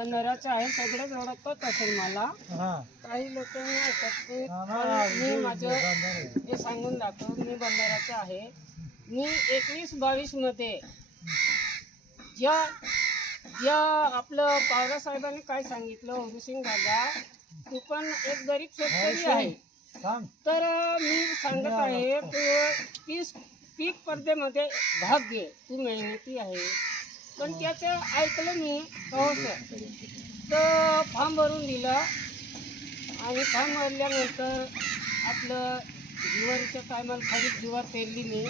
बंधाराचं आहे, सगळंच ओळखत असेल मला. काही लोक मी माझं हे सांगून दाखव. मी बंधाराचं आहे. मी 21-22 मध्ये ज्या आपलं पवार साहेबांनी काय सांगितलं, उरुसिंग दादा तू पण एक गरीब शेतकरी आहे, तर मी सांगत आहे की पीक स्पर्धेमध्ये भाग घे, तू मेहनती आहे. पण त्याचं ऐकलं मी कसं, तर फॉर्म भरून दिलं आणि फॉर्म भरल्यानंतर आपलं ज्वारीच्या टायमाला खरीप ज्वार पेरली मी.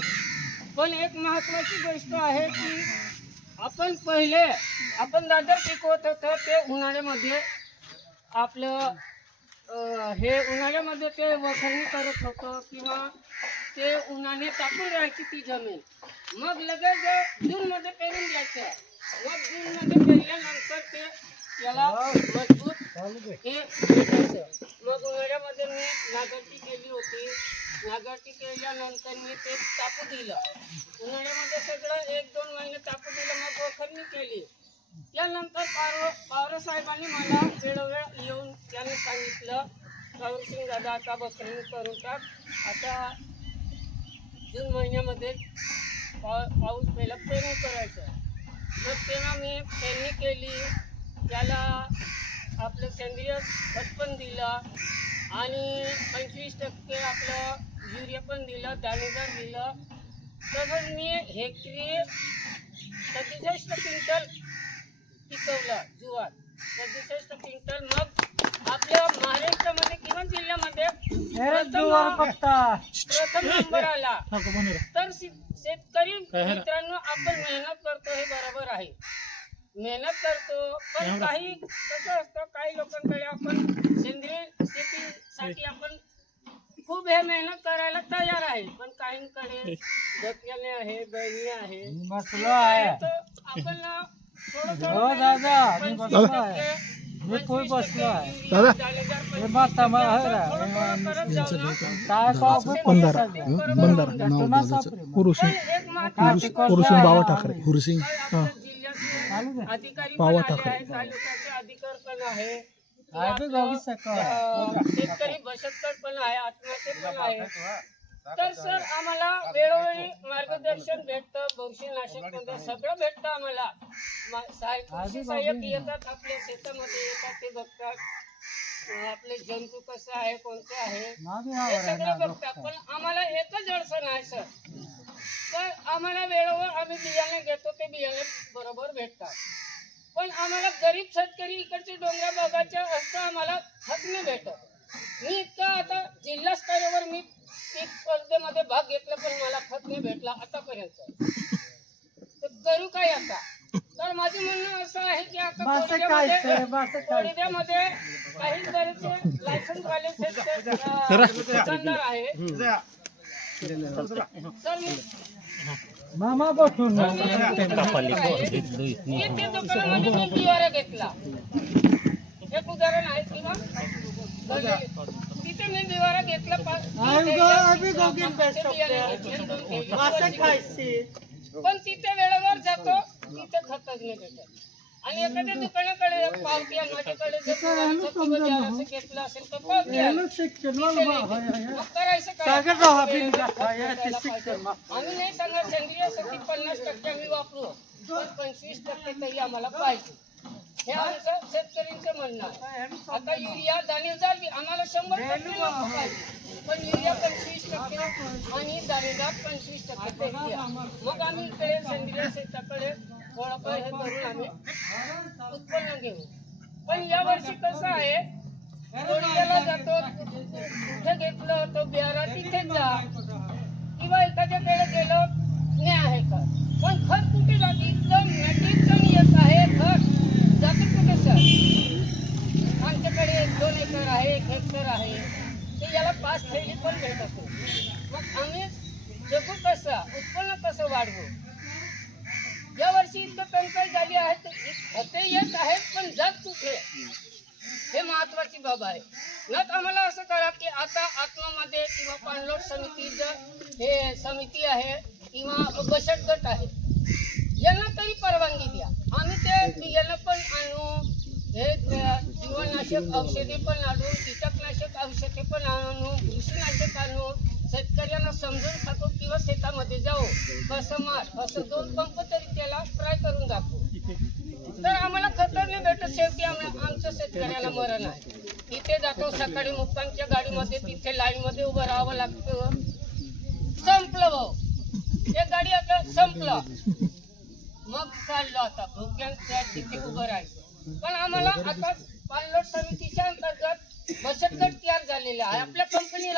पण एक महत्त्वाची गोष्ट आहे की आपण दादर पिकवत होतं ते उन्हाळ्यामध्ये आपलं हे उन्हाळ्यामध्ये ते वखरणी करत होतं किंवा ते उन्हाने तापून राहायची ती जमीन. मग लगेच जूनमध्ये पेरून द्यायचं. मग जूनमध्ये पेरल्यानंतर ते त्याला मजबूत हे भेटायचं. मग उन्हाळ्यामध्ये मी नागरटी केली होती. नागरटी केल्यानंतर मी ते तापू दिलं. उन्हाळ्यामध्ये सगळं 1-2 महिने तापू दिलं. मग वखरणी केली. त्यानंतर पवार साहेबांनी मला वेळोवेळ येऊन त्याने सांगितलं, उरुसिंग दादा आता वखरणी करून टाक. आता जून महिन्यामध्ये पाऊस पहिला पेरणी करायचं. मग तेव्हा मी पेरणी केली. त्याला आपलं सेंद्रिय खत पण दिलं आणि 25% आपलं युरिया पण दिलं, दाणेदार दिलं. तसंच मी हेक्टरी 67 क्विंटल पिकवलं ज्वार, 67 क्विंटल. मग आपल्या महाराष्ट्रामध्ये किंवा जिल्ह्यामध्ये प्रथम नंबर आला. तर शेतकरी मित्रांनो, आपण मेहनत करतो हे बरोबर आहे, मेहनत करतो. पण काही कसं असतं, काही लोकांकडे आपण सेंद्रिय शेतीसाठी आपण खूप हे मेहनत करायला तयार आहे, पण काहींकडे धक्याने आहे, बहिणी आहे, आपण बाबा ठाकरे उरुसिंग अधिकारी बाबा ठाकरे तालुक्याचे अधिकारी पण आहे, शेतकरी बचत गट पण आहे, आत्महत्या पण आहे. तर सर आम्हाला वेळोवेळी मार्गदर्शन भेटतं, बुरशीनाशक सगळं भेटतं आम्हाला. कृषी सहाय्यक येतात, आपल्या शेतामध्ये येतात, ते बघतात आपले जंतू कसं आहे, कोणते आहे, हे सगळं बघतात. पण आम्हाला एकच अडचण आहे सर, तर आम्हाला वेळोवेळी आम्ही बियाणे घेतो, ते बियाणे बरोबर भेटतात. पण आम्हाला गरीब शेतकरी इकडचे डोंगरा भागाच्या असतं, आम्हाला खत नाही भेटत. मी इतका आता जिल्हा स्तरावर मी पीक स्पर्धेमध्ये भाग घेतला, पण मला खत नाही भेटला आतापर्यंत. तर करू काय आता? तर माझं म्हणणं असं आहे की आता कोळीद्यामध्ये काही बरेचसे लायसन्स वाले दुकानदार आहे. सर मी मामा बसून ते दुकानामध्ये मी बियारा घेतला. एक उदाहरण आहे किंवा तिथे मी बिवारा घेतला, पण तिथे वेळेवर जातो, तिथे खतच नाही भेटत. आणि एखाद्या दुकानाकडे पावती आहे, माझ्याकडे जर घेतलं असेल तर पावती आहे, मग करायचं काय? आम्ही नाही सांगा सेंद्रिय शेती 50% आम्ही वापरू, पण 25% तरी आम्हाला पाहिजे, हे आमचं शेतकऱ्यांचं म्हणणं आहे. आता युरिया दाणेदार आम्हाला 100% पाहिजे, पण युरिया 25% आणि दाणेदार 25% द्या. मग आम्ही इकडे सेंद्रिय शेताकडे थोडंफार हे करून आम्ही उत्पन्न घेऊ. पण या वर्षी कसं आहे, कोळीद्याला जातो, कुठे घेतलं होतं बियारा तिथेच जा, किंवा एखाद्याकडे गेलो नाही आहे का, पण खत कुठे जाते? इतकं नटीतून येत आहे खत, जाते कुठे सर? आमच्याकडे 2 एकर आहे, 1 हेक्टर आहे, ते याला 5 थैली पण भेटत नाही. मग आम्ही जगू कसं, उत्पन्न कसं वाढवू? या वर्षी इतकं टंचाई झाली आहे, तर खते येत आहेत, पण जात कुठे, हे महत्वाची बाब आहे. नत आम्हाला असं करा की आता आत्मामध्ये किंवा पाणलोट समितीचं हे समिती आहे किंवा बचत गट आहे, यांना तरी परवानगी द्या. आम्ही ते बियाणं पण आणू, कीटकनाशक औषधे पण आणून कीटकनाशक औषधे पण आणून बुरशीनाशक आणून शेतकऱ्यांना समजून सांगू किंवा शेतामध्ये जाऊ कसं मार असं 2 पंप तरी त्याला ट्राय करून दाखवू. तर आम्हाला खतर नाही भेटत. शेवटी आमच्या शेतकऱ्याला मरण आहे. तिथे जातो सकाळी मुक्कामच्या गाडीमध्ये, तिथे लाईन मध्ये उभं राहावं लागतं. संपलं भाऊ, एक गाडी आता संपलं. मग चाललो आता भोग्यान त्या तिथे उभं राहायचं. पण आम्हाला आता पाणलोट समितीच्या अंतर्गत बचत गट तयार झालेला आहे. आपल्या कंपनी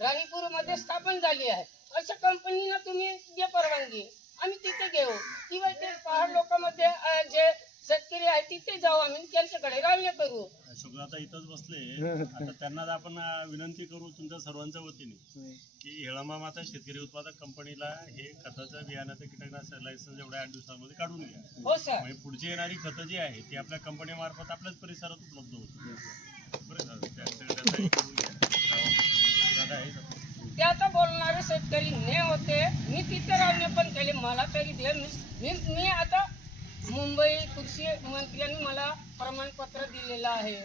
राणीपूरमध्ये स्थापन झाली आहे. अशा कंपनीला तुम्ही जे परवानगी आम्ही तिथे घेऊ किंवा ते पहाड लोकांमध्ये जे शेतकरी आहे तिथे जाऊ, आम्ही त्यांच्याकडे रावले करू. शुभ्राता इथंच बसले. आता त्यांना आपण विनंती करू तुमच्या सर्वांच्या वतीने की हेळंबा माता शेतकरी उत्पादक कंपनीला हे खताचं बियाण्याचं कीटकनाशक लायसन्स एवढ्या 8 दिवसांमध्ये काढून घ्या. हो सर. म्हणजे पुढची येणारी खतं जी आहे ती आपल्या कंपनीमार्फत आपल्याच परिसरात उपलब्ध होती. बरं का? त्याचाही करून घ्या. दादा आहे का? ते आता बोलणारे शेतकरी ने होते. मी तिथे रावणे पण केले. मला तरी दे. मी आता मुंबई कृषी मंत्र्यांनी मला प्रमाणपत्र दिलेलं आहे.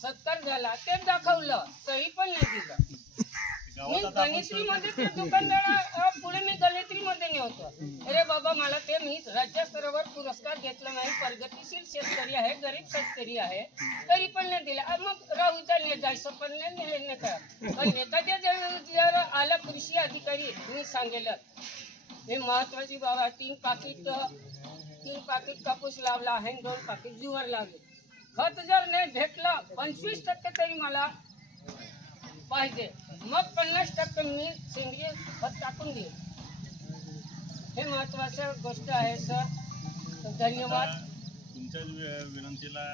सत्कार झाला ते दाखवलं, सही पण नाही दिलं. मी गणित्रीमध्ये ते दुकानदारा पुढे मी गणित्रीमध्ये नव्हतो. अरे बाबा मला ते मी राज्य स्तरावर पुरस्कार घेतला नाही. प्रगतीशील शेतकरी आहे, गरीब शेतकरी आहे, तरी पण नाही दिला. मग राहूचा नाही जायचं पण नाही का. पण एखाद्या जर आला कृषी अधिकारी मी सांगेल हे महत्वाची बाबा 3 पाकिट कापूस लावला आहे, 2 पाकिट जुवार लावले. खत जर नाही भेटलं 25% तरी मला पाहिजे. मग 50% मी सेंद्रिय खत टाकून देईन. हे महत्वाची गोष्ट आहे सर. धन्यवाद. तुमच्या विनंतीला